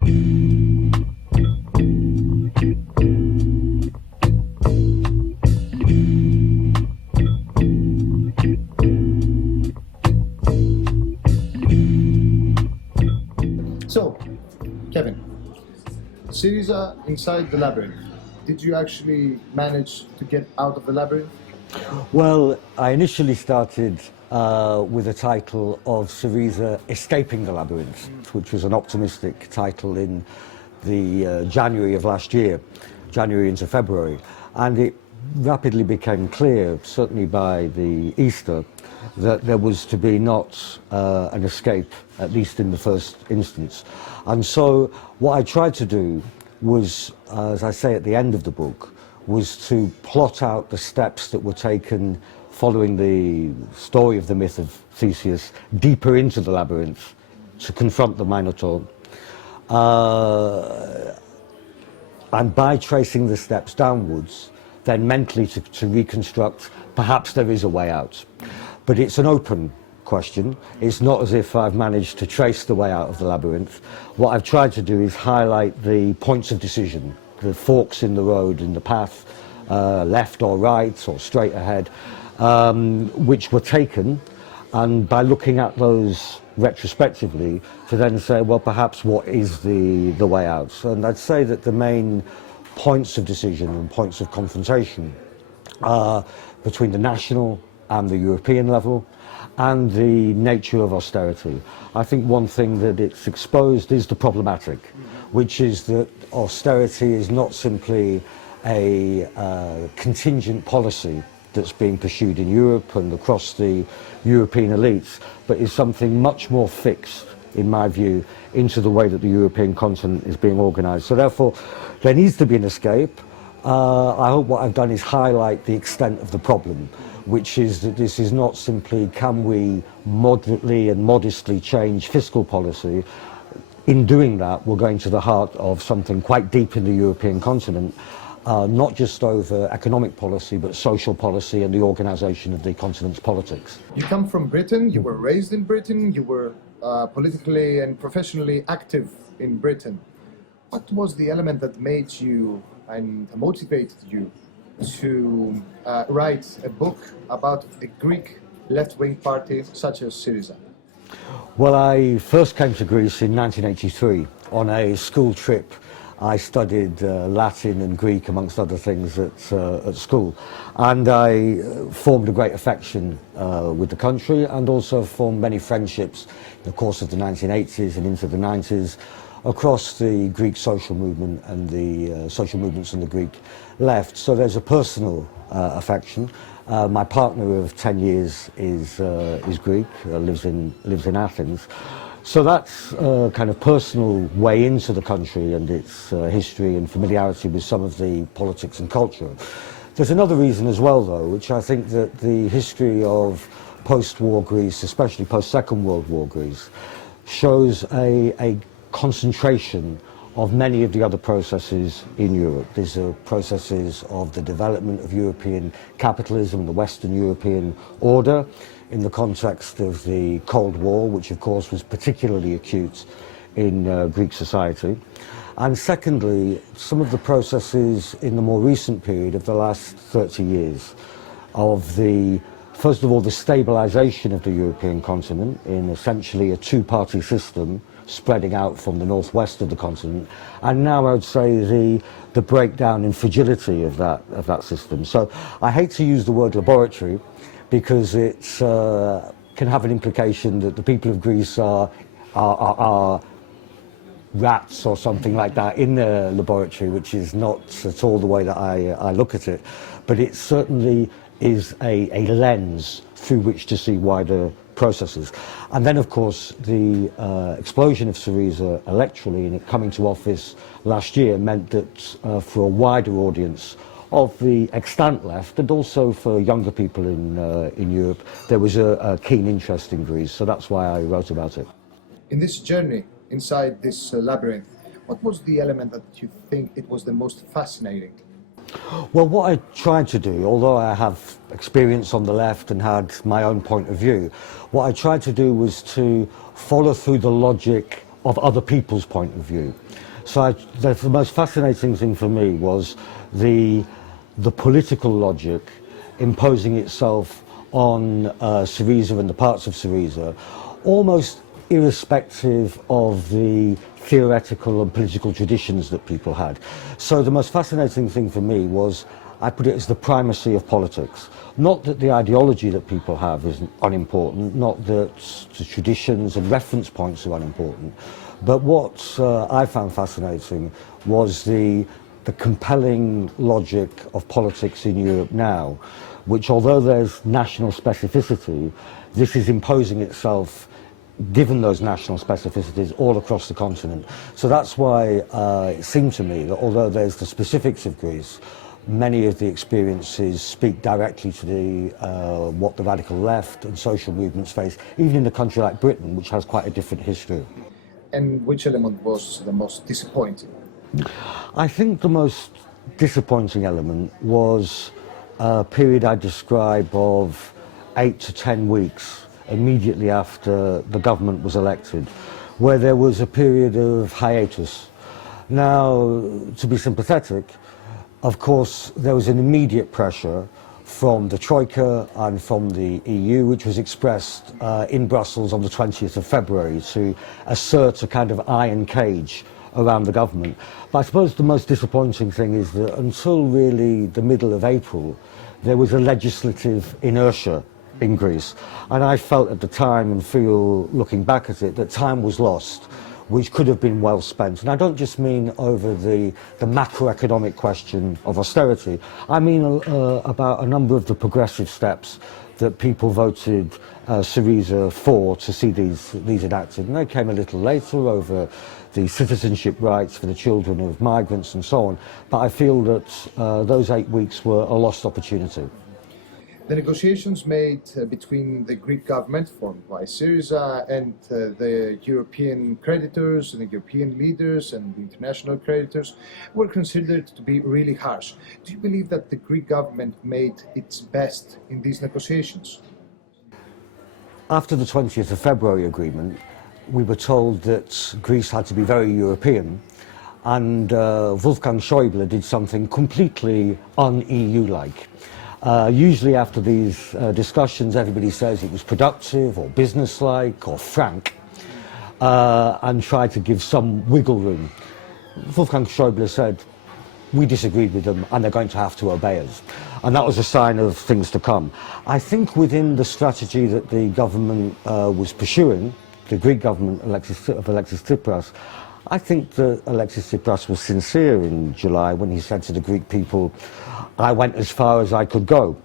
So, Kevin, ΣΥΡΙΖΑ inside the labyrinth. Did you actually manage to get out of the labyrinth? Well, I initially started with a title of ΣΥΡΙΖΑ Escaping the Labyrinth, which was an optimistic title in the January of last year, January into February. And it rapidly became clear, certainly by the Easter, that there was to be not an escape, at least in the first instance. And so what I tried to do was, as I say at the end of the book, was to plot out the steps that were taken following the story of the myth of Theseus deeper into the labyrinth to confront the Minotaur. And by tracing the steps downwards, then mentally to reconstruct, perhaps there is a way out. But it's an open question. It's not as if I've managed to trace the way out of the labyrinth. What I've tried to do is highlight the points of decision, the forks in the road, in the path, left or right or straight ahead, which were taken, and by looking at those retrospectively, to then say, well, perhaps what is the way out? And I'd say that the main points of decision and points of confrontation are between the national and the European level, and the nature of austerity. I think one thing that it's exposed is the problematic, which is that austerity is not simply a contingent policy that's being pursued in Europe and across the European elites, but is something much more fixed, in my view, into the way that the European continent is being organised. So therefore, there needs to be an escape. I hope what I've done is highlight the extent of the problem, which is that this is not simply can we moderately and modestly change fiscal policy. In doing that, we're going to the heart of something quite deep in the European continent, not just over economic policy, but social policy and the organisation of the continent's politics. You come from Britain, you were raised in Britain, you were politically and professionally active in Britain. What was the element that made you and motivated you to write a book about a Greek left-wing party such as ΣΥΡΙΖΑ? Well, I first came to Greece in 1983 on a school trip. I studied Latin and Greek, amongst other things, at school. And I formed a great affection with the country, and also formed many friendships in the course of the 1980s and into the 90s across the Greek social movement and the social movements in the Greek left. So there's a personal affection. My partner of 10 years is Greek, lives in Athens. So that's a kind of personal way into the country and its history and familiarity with some of the politics and culture. There's another reason as well, though, which I think that the history of post-war Greece, especially post-Second World War Greece, shows a concentration of many of the other processes in Europe. These are processes of the development of European capitalism, the Western European order, in the context of the Cold War, which of course was particularly acute in Greek society. And secondly, some of the processes in the more recent period of the last 30 years of the, first of all, the stabilization of the European continent in essentially a two-party system spreading out from the northwest of the continent, and now I would say the breakdown and fragility of that system. So I hate to use the word laboratory, because it can have an implication that the people of Greece are rats or something like that in the laboratory, which is not at all the way that I look at it. But it certainly is a lens through which to see wider processes. And then, of course, the explosion of ΣΥΡΙΖΑ electorally and it coming to office last year meant that for a wider audience of the extant left, and also for younger people in Europe, there was a keen interest in Greece. So that's why I wrote about it. In this journey inside this labyrinth, what was the element that you think it was the most fascinating? Well, what I tried to do, although I have experience on the left and had my own point of view, what I tried to do was to follow through the logic of other people's point of view. So the most fascinating thing for me was the political logic imposing itself on Syriza and the parts of Syriza, almost irrespective of the theoretical and political traditions that people had. So the most fascinating thing for me was, I put it as the primacy of politics. Not that the ideology that people have is unimportant, not that the traditions and reference points are unimportant, but what I found fascinating was the compelling logic of politics in Europe now, which, although there's national specificity, this is imposing itself, given those national specificities, all across the continent. So that's why it seemed to me that although there's the specifics of Greece, many of the experiences speak directly to what the radical left and social movements face, even in a country like Britain, which has quite a different history. And which element was the most disappointing? I think the most disappointing element was a period I describe of 8 to 10 weeks immediately after the government was elected, where there was a period of hiatus. Now, to be sympathetic, of course, there was an immediate pressure from the Troika and from the EU, which was expressed in Brussels on the 20th of February to assert a kind of iron cage around the government. But I suppose the most disappointing thing is that until really the middle of April, there was a legislative inertia in Greece. And I felt at the time, and feel looking back at it, that time was lost, which could have been well spent. And I don't just mean over the macroeconomic question of austerity. I mean about a number of the progressive steps that people voted Syriza for to see these enacted. And they came a little later over the citizenship rights for the children of migrants and so on. But I feel that those 8 weeks were a lost opportunity. The negotiations made between the Greek government, formed by Syriza, and the European creditors and the European leaders and the international creditors were considered to be really harsh. Do you believe that the Greek government made its best in these negotiations? After the 20th of February agreement, we were told that Greece had to be very European, and Wolfgang Schäuble did something completely un-EU-like. Usually after these discussions, everybody says it was productive or businesslike or frank, and tried to give some wiggle room. Wolfgang Schäuble said, we disagreed with them and they're going to have to obey us. And that was a sign of things to come. I think within the strategy that the government was pursuing, the Greek government of Alexis Tsipras, I think that Alexis Tsipras was sincere in July when he said to the Greek people, I went as far as I could go.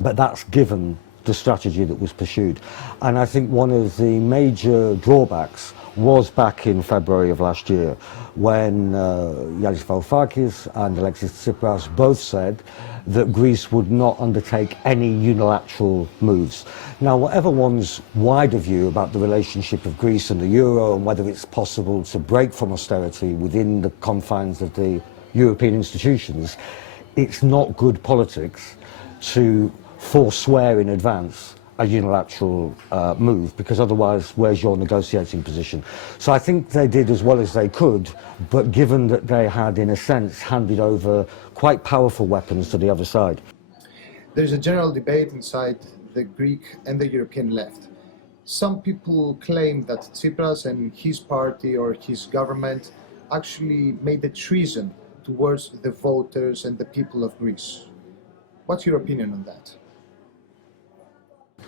But that's given the strategy that was pursued. And I think one of the major drawbacks was back in February of last year when Yanis Varoufakis and Alexis Tsipras both said that Greece would not undertake any unilateral moves. Now, whatever one's wider view about the relationship of Greece and the euro and whether it's possible to break from austerity within the confines of the European institutions, it's not good politics to forswear in advance a unilateral move, because otherwise, where's your negotiating position? So I think they did as well as they could, but given that they had, in a sense, handed over quite powerful weapons to the other side. There's a general debate inside the Greek and the European left. Some people claim that Tsipras and his party or his government actually made a treason towards the voters and the people of Greece. What's your opinion on that?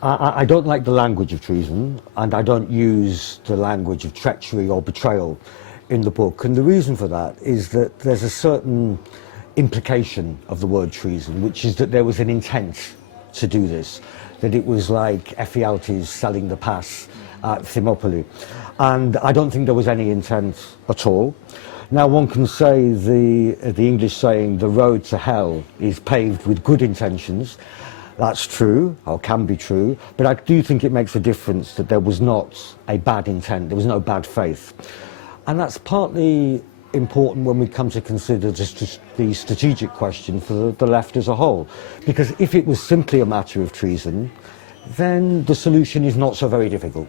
I don't like the language of treason, and I don't use the language of treachery or betrayal in the book. And the reason for that is that there's a certain implication of the word treason, which is that there was an intent to do this, that it was like Ephialtes selling the pass at Thermopylae. And I don't think there was any intent at all. Now, one can say the English saying, the road to hell is paved with good intentions. That's true, or can be true, but I do think it makes a difference that there was not a bad intent, there was no bad faith. And that's partly important when we come to consider just the strategic question for the left as a whole. Because if it was simply a matter of treason, then the solution is not so very difficult.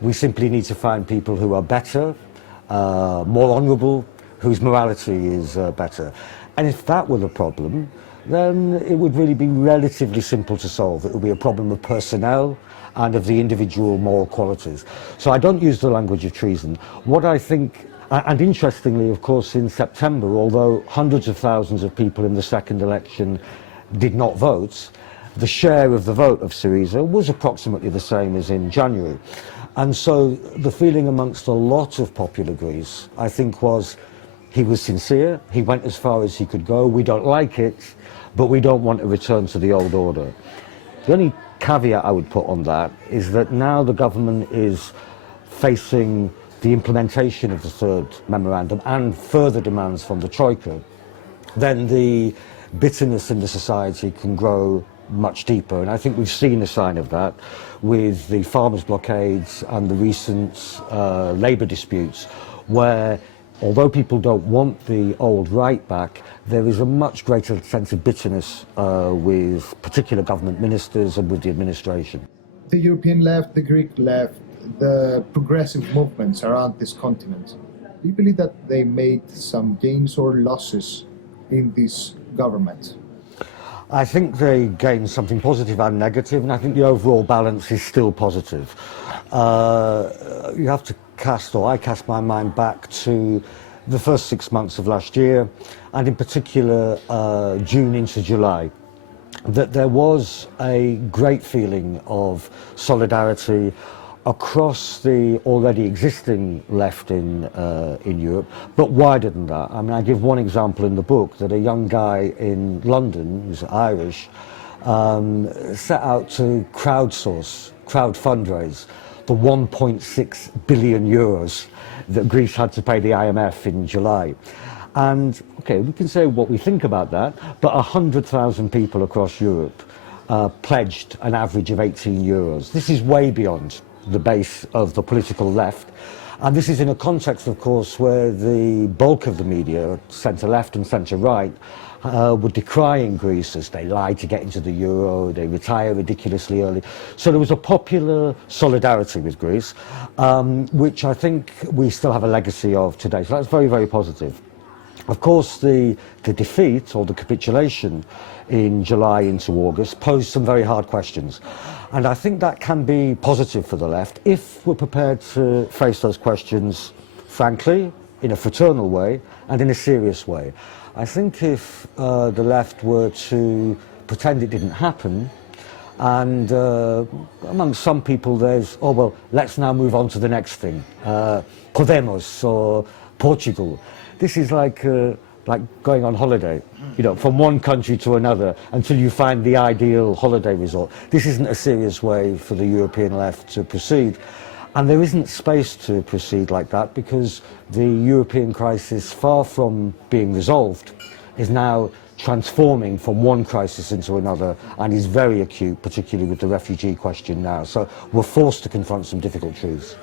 We simply need to find people who are better, more honourable, whose morality is better. And if that were the problem, then it would really be relatively simple to solve. It would be a problem of personnel and of the individual moral qualities. So I don't use the language of treason. What I think, and interestingly, of course, in September, although hundreds of thousands of people in the second election did not vote, the share of the vote of Syriza was approximately the same as in January. And so the feeling amongst a lot of popular Greece, I think, was he was sincere, he went as far as he could go, we don't like it, but we don't want to return to the old order. The only caveat I would put on that is that now the government is facing the implementation of the third memorandum and further demands from the Troika, then the bitterness in the society can grow much deeper. And I think we've seen a sign of that with the farmers' blockades and the recent labour disputes, where although people don't want the old right back, there is a much greater sense of bitterness with particular government ministers and with the administration. The European left, the Greek left, the progressive movements around this continent, do you believe that they made some gains or losses in this government? I think they gained something positive and negative, and I think the overall balance is still positive. You have to I cast my mind back to the first 6 months of last year, and in particular June into July, that there was a great feeling of solidarity across the already existing left in Europe, but wider than that. I mean, I give one example in the book, that a young guy in London, who's Irish, set out to crowd fundraise the 1.6 billion euros that Greece had to pay the IMF in July. And, okay, we can say what we think about that, but 100,000 people across Europe pledged an average of 18 euros. This is way beyond the base of the political left. And this is in a context, of course, where the bulk of the media, centre-left and centre-right, were decrying Greece as they lied to get into the euro, they retire ridiculously early. So there was a popular solidarity with Greece, which I think we still have a legacy of today. So that's very, very positive. Of course, the defeat or the capitulation in July into August posed some very hard questions. And I think that can be positive for the left if we're prepared to face those questions frankly, in a fraternal way, and in a serious way. I think if the left were to pretend it didn't happen, and among some people there's, oh well, let's now move on to the next thing, Podemos or Portugal. This is like going on holiday, you know, from one country to another until you find the ideal holiday resort. This isn't a serious way for the European left to proceed. And there isn't space to proceed like that because the European crisis, far from being resolved, is now transforming from one crisis into another and is very acute, particularly with the refugee question now. So we're forced to confront some difficult truths.